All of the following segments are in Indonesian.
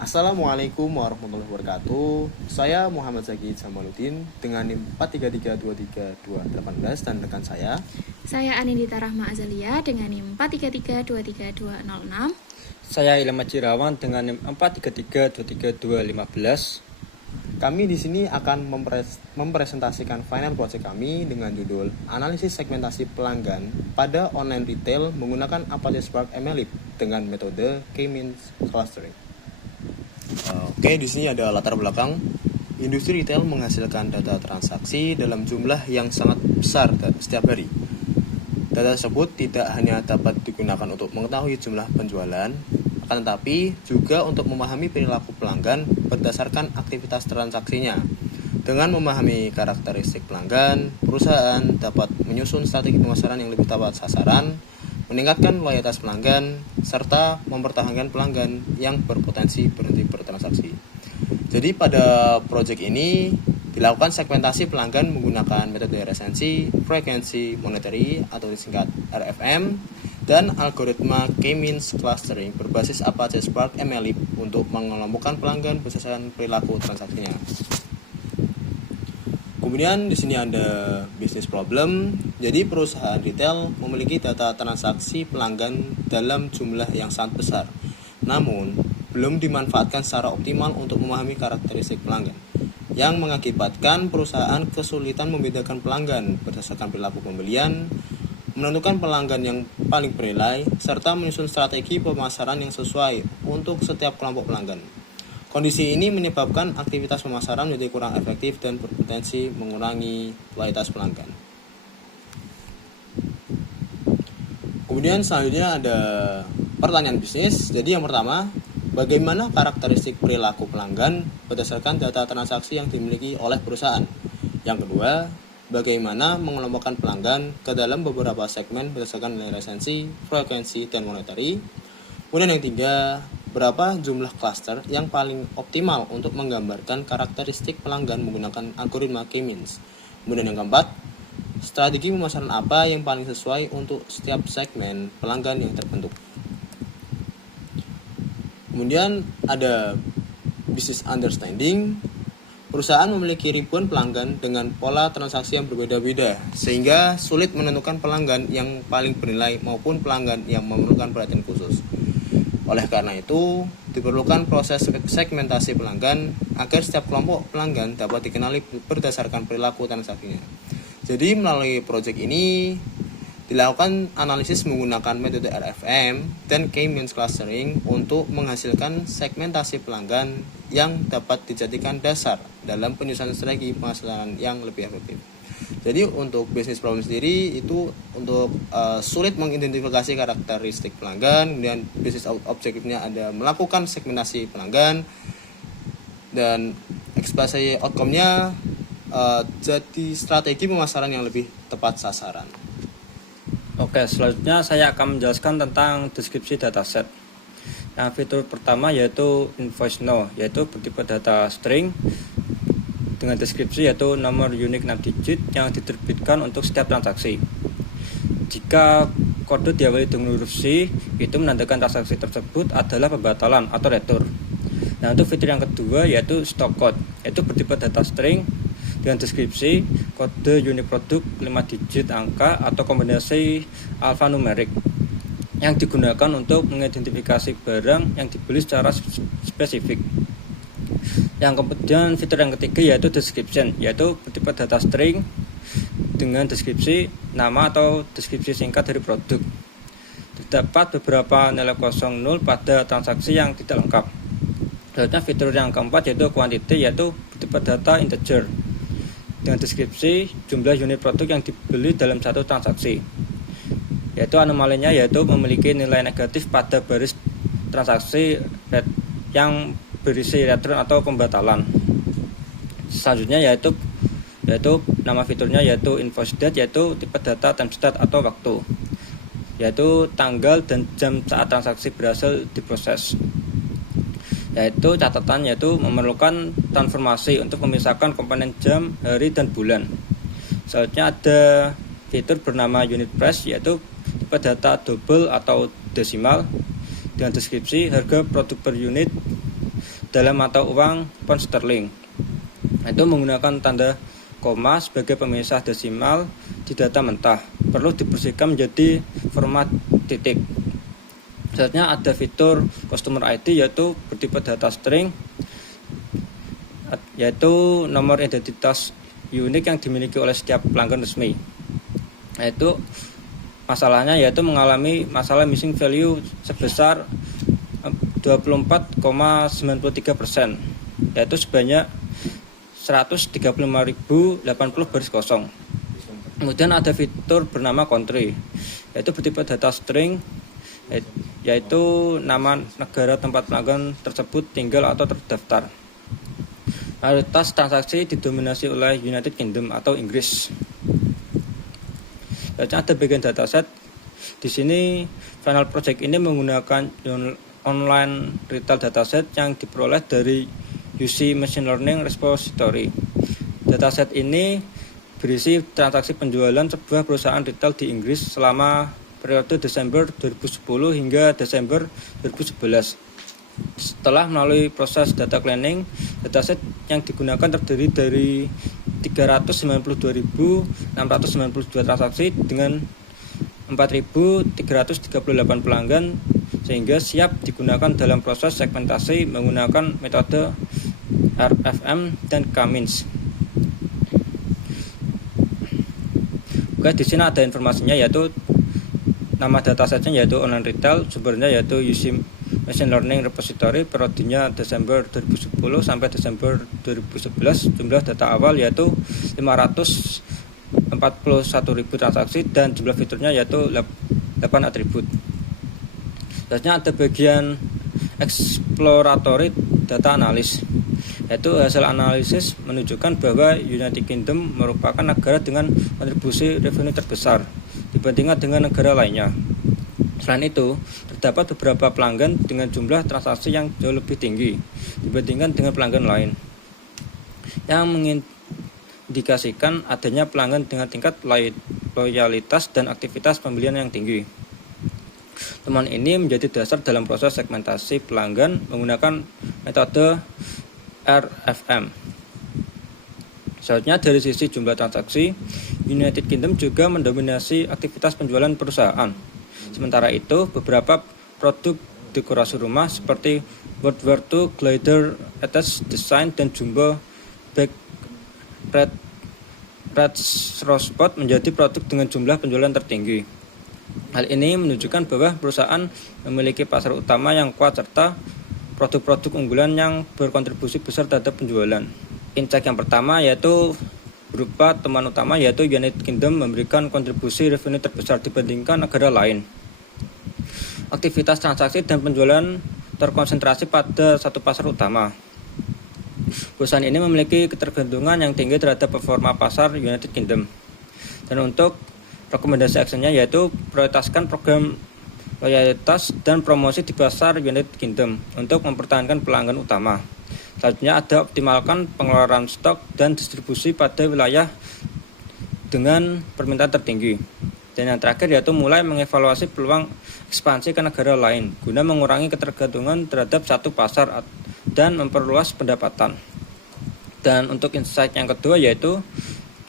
Assalamualaikum warahmatullahi wabarakatuh. Saya Muhammad Zaki Jamaluddin dengan NIM 433232218 dan rekan saya. Saya Anindita Rahma Azalia dengan NIM 433233206. Saya Ilham Cirawan dengan NIM 433232215. Kami di sini akan mempresentasikan final project kami dengan judul Analisis Segmentasi Pelanggan pada Online Retail menggunakan Apache Spark MLlib dengan metode K-means clustering. Oke, di sini ada latar belakang. Industri retail menghasilkan data transaksi dalam jumlah yang sangat besar setiap hari. Data tersebut tidak hanya dapat digunakan untuk mengetahui jumlah penjualan, akan tetapi juga untuk memahami perilaku pelanggan berdasarkan aktivitas transaksinya. Dengan memahami karakteristik pelanggan, perusahaan dapat menyusun strategi pemasaran yang lebih tepat sasaran, meningkatkan loyalitas pelanggan, serta mempertahankan pelanggan yang berpotensi berhenti bertransaksi. Jadi pada proyek ini dilakukan segmentasi pelanggan menggunakan metode resensi, frekuensi, monetary atau disingkat RFM, dan algoritma K-means clustering berbasis Apache Spark MLlib untuk mengelompokkan pelanggan berdasarkan perilaku transaksinya. Kemudian di sini ada bisnis problem. Jadi perusahaan retail memiliki data transaksi pelanggan dalam jumlah yang sangat besar, namun belum dimanfaatkan secara optimal untuk memahami karakteristik pelanggan, yang mengakibatkan perusahaan kesulitan membedakan pelanggan berdasarkan perilaku pembelian, menentukan pelanggan yang paling bernilai, serta menyusun strategi pemasaran yang sesuai untuk setiap kelompok pelanggan. Kondisi ini menyebabkan aktivitas pemasaran menjadi kurang efektif dan berpotensi mengurangi loyalitas pelanggan. Kemudian selanjutnya ada pertanyaan bisnis. Jadi yang pertama, bagaimana karakteristik perilaku pelanggan berdasarkan data transaksi yang dimiliki oleh perusahaan? Yang kedua, bagaimana mengelompokkan pelanggan ke dalam beberapa segmen berdasarkan nilai resensi, frekuensi, dan monetary? Kemudian yang ketiga, berapa jumlah cluster yang paling optimal untuk menggambarkan karakteristik pelanggan menggunakan algoritma K-means? Kemudian yang keempat, strategi pemasaran apa yang paling sesuai untuk setiap segmen pelanggan yang terbentuk? Kemudian ada business understanding. Perusahaan memiliki ribuan pelanggan dengan pola transaksi yang berbeda-beda, sehingga sulit menentukan pelanggan yang paling bernilai maupun pelanggan yang memerlukan perhatian khusus. Oleh karena itu, diperlukan proses segmentasi pelanggan agar setiap kelompok pelanggan dapat dikenali berdasarkan perilaku transaksinya. Jadi melalui proyek ini dilakukan analisis menggunakan metode RFM dan K-means clustering untuk menghasilkan segmentasi pelanggan yang dapat dijadikan dasar dalam penyusunan strategi pemasaran yang lebih efektif. Jadi untuk bisnis problem sendiri itu untuk sulit mengidentifikasi karakteristik pelanggan, kemudian bisnis objektifnya ada melakukan segmentasi pelanggan, dan ekspektasi outcome-nya jadi strategi pemasaran yang lebih tepat sasaran. Oke, selanjutnya saya akan menjelaskan tentang deskripsi dataset. Yang fitur pertama yaitu invoice no, yaitu bertipe data string dengan deskripsi yaitu nomor unik 6 digit yang diterbitkan untuk setiap transaksi. Jika kode diawali dengan huruf C, itu menandakan transaksi tersebut adalah pembatalan atau retur. Nah, untuk fitur yang kedua yaitu stock code, yaitu bertipe data string dengan deskripsi kode unik produk 5 digit angka atau kombinasi alfanumerik yang digunakan untuk mengidentifikasi barang yang dibeli secara spesifik. Yang kemudian fitur yang ketiga yaitu description, yaitu bertipe data string dengan deskripsi nama atau deskripsi singkat dari produk. Terdapat beberapa nilai 00 pada transaksi yang tidak lengkap. Selanjutnya fitur yang keempat yaitu quantity, yaitu bertipe data integer dengan deskripsi jumlah unit produk yang dibeli dalam satu transaksi. Yaitu anomalinya yaitu memiliki nilai negatif pada baris transaksi yang berisi return atau pembatalan. Selanjutnya yaitu nama fiturnya yaitu invoice date, yaitu tipe data timestamp atau waktu, yaitu tanggal dan jam saat transaksi berhasil diproses. Yaitu catatan yaitu memerlukan transformasi untuk memisahkan komponen jam, hari, dan bulan. Selanjutnya ada fitur bernama unit price, yaitu tipe data double atau desimal dengan deskripsi harga produk per unit dalam mata uang pound sterling. Itu menggunakan tanda koma sebagai pemisah desimal di data mentah. Perlu dibersihkan menjadi format titik. Selanjutnya ada fitur customer ID, yaitu bertipe data string, yaitu nomor identitas unik yang dimiliki oleh setiap pelanggan resmi. Yaitu masalahnya yaitu mengalami masalah missing value sebesar 24,93%, yaitu sebanyak 135.080 baris kosong. Kemudian ada fitur bernama country, yaitu bertipe data string, yaitu nama negara tempat pelanggan tersebut tinggal atau terdaftar. Mayoritas transaksi didominasi oleh United Kingdom atau Inggris. Selanjutnya ada bagian dataset. Di sini Final Project ini menggunakan online retail dataset yang diperoleh dari UC Machine Learning Repository. Dataset ini berisi transaksi penjualan sebuah perusahaan retail di Inggris selama periode Desember 2010 hingga Desember 2011. Setelah melalui proses data cleaning, dataset yang digunakan terdiri dari 392.692 transaksi dengan 4.338 pelanggan, sehingga siap digunakan dalam proses segmentasi menggunakan metode RFM dan K-means. Oke, di sini ada informasinya, yaitu nama datasetnya yaitu online retail, sumbernya yaitu UC Machine Learning Repository, periodenya Desember 2010 sampai Desember 2011. Jumlah data awal yaitu 541.000 transaksi dan jumlah fiturnya yaitu 8 atribut. Selanjutnya ada bagian exploratory data analysis, yaitu hasil analisis menunjukkan bahwa United Kingdom merupakan negara dengan kontribusi revenue terbesar dibandingkan dengan negara lainnya. Selain itu, terdapat beberapa pelanggan dengan jumlah transaksi yang jauh lebih tinggi dibandingkan dengan pelanggan lain, yang mengindikasikan adanya pelanggan dengan tingkat loyalitas dan aktivitas pembelian yang tinggi. Temuan ini menjadi dasar dalam proses segmentasi pelanggan menggunakan metode RFM. Selanjutnya, dari sisi jumlah transaksi, United Kingdom juga mendominasi aktivitas penjualan perusahaan. Sementara itu, beberapa produk dekorasi rumah seperti World War II, Glider, Attached Design, dan Jumbo Bag Red Rose Spot menjadi produk dengan jumlah penjualan tertinggi. Hal ini menunjukkan bahwa perusahaan memiliki pasar utama yang kuat serta produk-produk unggulan yang berkontribusi besar terhadap penjualan. Insight yang pertama yaitu berupa temuan utama, yaitu United Kingdom memberikan kontribusi revenue terbesar dibandingkan negara lain. Aktivitas transaksi dan penjualan terkonsentrasi pada satu pasar utama. Perusahaan ini memiliki ketergantungan yang tinggi terhadap performa pasar United Kingdom. Dan untuk rekomendasi actionnya yaitu prioritaskan program loyalitas dan promosi di pasar United Kingdom untuk mempertahankan pelanggan utama. Selanjutnya ada optimalkan pengeluaran stok dan distribusi pada wilayah dengan permintaan tertinggi. Dan yang terakhir yaitu mulai mengevaluasi peluang ekspansi ke negara lain guna mengurangi ketergantungan terhadap satu pasar dan memperluas pendapatan. Dan untuk insight yang kedua yaitu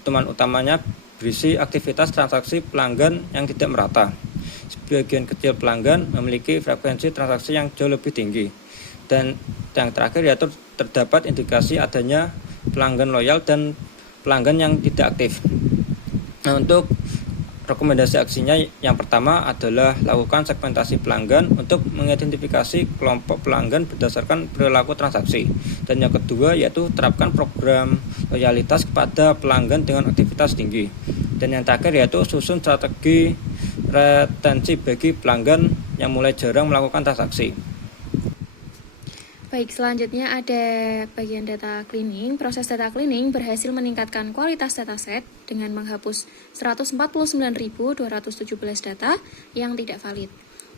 temuan utamanya berisi aktivitas transaksi pelanggan yang tidak merata. Sebagian kecil pelanggan memiliki frekuensi transaksi yang jauh lebih tinggi. Dan yang terakhir yaitu terdapat indikasi adanya pelanggan loyal dan pelanggan yang tidak aktif. Nah, untuk rekomendasi aksinya yang pertama adalah lakukan segmentasi pelanggan untuk mengidentifikasi kelompok pelanggan berdasarkan perilaku transaksi. Dan yang kedua yaitu terapkan program loyalitas kepada pelanggan dengan aktivitas tinggi. Dan yang terakhir yaitu susun strategi retensi bagi pelanggan yang mulai jarang melakukan transaksi. Baik, selanjutnya ada bagian data cleaning. Proses data cleaning berhasil meningkatkan kualitas dataset dengan menghapus 149.217 data yang tidak valid.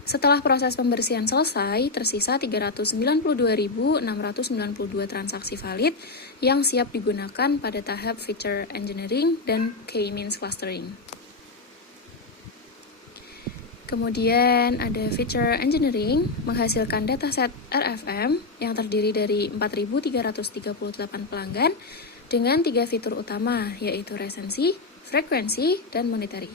Setelah proses pembersihan selesai, tersisa 392.692 transaksi valid yang siap digunakan pada tahap feature engineering dan K-means clustering. Kemudian ada feature engineering, menghasilkan dataset RFM yang terdiri dari 4.338 pelanggan dengan 3 fitur utama, yaitu resensi, frekuensi, dan monetary.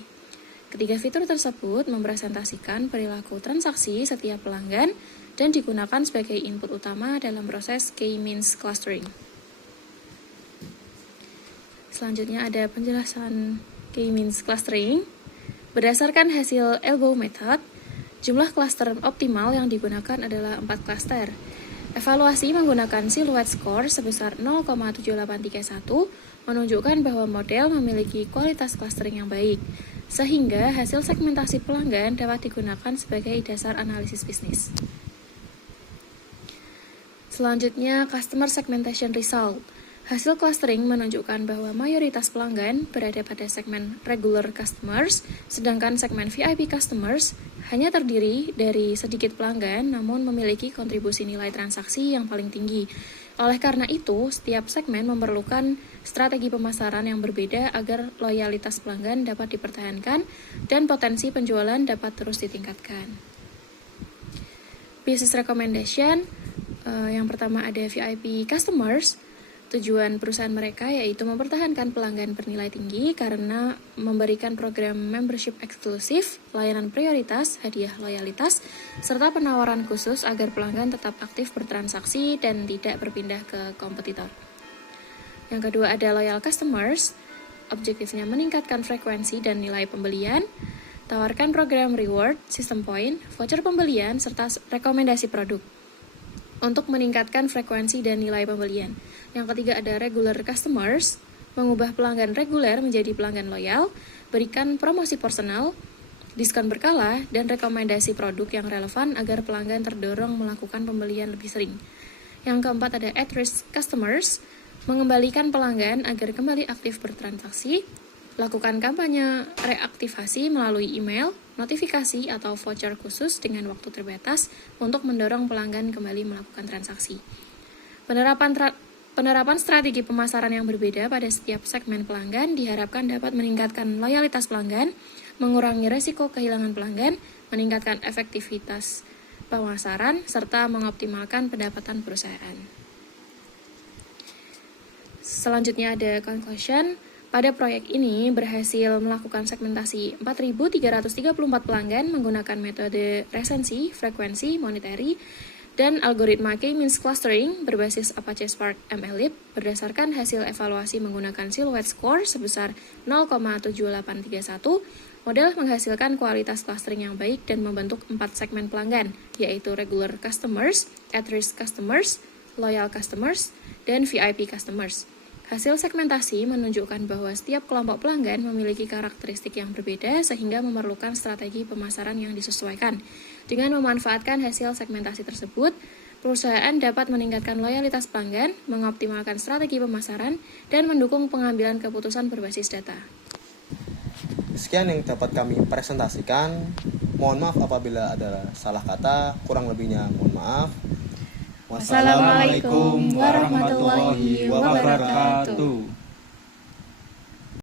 Ketiga fitur tersebut mempresentasikan perilaku transaksi setiap pelanggan dan digunakan sebagai input utama dalam proses K-means clustering. Selanjutnya ada penjelasan K-means clustering. Berdasarkan hasil Elbow Method, jumlah klaster optimal yang digunakan adalah 4 klaster. Evaluasi menggunakan silhouette score sebesar 0,7831 menunjukkan bahwa model memiliki kualitas clustering yang baik, sehingga hasil segmentasi pelanggan dapat digunakan sebagai dasar analisis bisnis. Selanjutnya, Customer Segmentation Result. Hasil clustering menunjukkan bahwa mayoritas pelanggan berada pada segmen regular customers, sedangkan segmen VIP customers hanya terdiri dari sedikit pelanggan namun memiliki kontribusi nilai transaksi yang paling tinggi. Oleh karena itu, setiap segmen memerlukan strategi pemasaran yang berbeda agar loyalitas pelanggan dapat dipertahankan dan potensi penjualan dapat terus ditingkatkan. Business recommendation, yang pertama ada VIP customers. Tujuan perusahaan mereka yaitu mempertahankan pelanggan bernilai tinggi karena memberikan program membership eksklusif, layanan prioritas, hadiah loyalitas, serta penawaran khusus agar pelanggan tetap aktif bertransaksi dan tidak berpindah ke kompetitor. Yang kedua ada loyal customers, objektifnya meningkatkan frekuensi dan nilai pembelian, tawarkan program reward, sistem poin, voucher pembelian, serta rekomendasi produk untuk meningkatkan frekuensi dan nilai pembelian. Yang ketiga ada regular customers, mengubah pelanggan reguler menjadi pelanggan loyal, berikan promosi personal, diskon berkala, dan rekomendasi produk yang relevan agar pelanggan terdorong melakukan pembelian lebih sering. Yang keempat ada at-risk customers, mengembalikan pelanggan agar kembali aktif bertransaksi, lakukan kampanye reaktivasi melalui email, notifikasi, atau voucher khusus dengan waktu terbatas untuk mendorong pelanggan kembali melakukan transaksi. Penerapan strategi pemasaran yang berbeda pada setiap segmen pelanggan diharapkan dapat meningkatkan loyalitas pelanggan, mengurangi risiko kehilangan pelanggan, meningkatkan efektivitas pemasaran, serta mengoptimalkan pendapatan perusahaan. Selanjutnya ada conclusion. Pada proyek ini berhasil melakukan segmentasi 4.334 pelanggan menggunakan metode resensi, frekuensi, monetary, dan algoritma K-means clustering berbasis Apache Spark MLlib berdasarkan hasil evaluasi menggunakan silhouette score sebesar 0,7831. Model menghasilkan kualitas clustering yang baik dan membentuk 4 segmen pelanggan, yaitu regular customers, at-risk customers, loyal customers, dan VIP customers. Hasil segmentasi menunjukkan bahwa setiap kelompok pelanggan memiliki karakteristik yang berbeda sehingga memerlukan strategi pemasaran yang disesuaikan. Dengan memanfaatkan hasil segmentasi tersebut, perusahaan dapat meningkatkan loyalitas pelanggan, mengoptimalkan strategi pemasaran, dan mendukung pengambilan keputusan berbasis data. Sekian yang dapat kami presentasikan. Mohon maaf apabila ada salah kata, kurang lebihnya mohon maaf. Wassalamualaikum warahmatullahi wabarakatuh.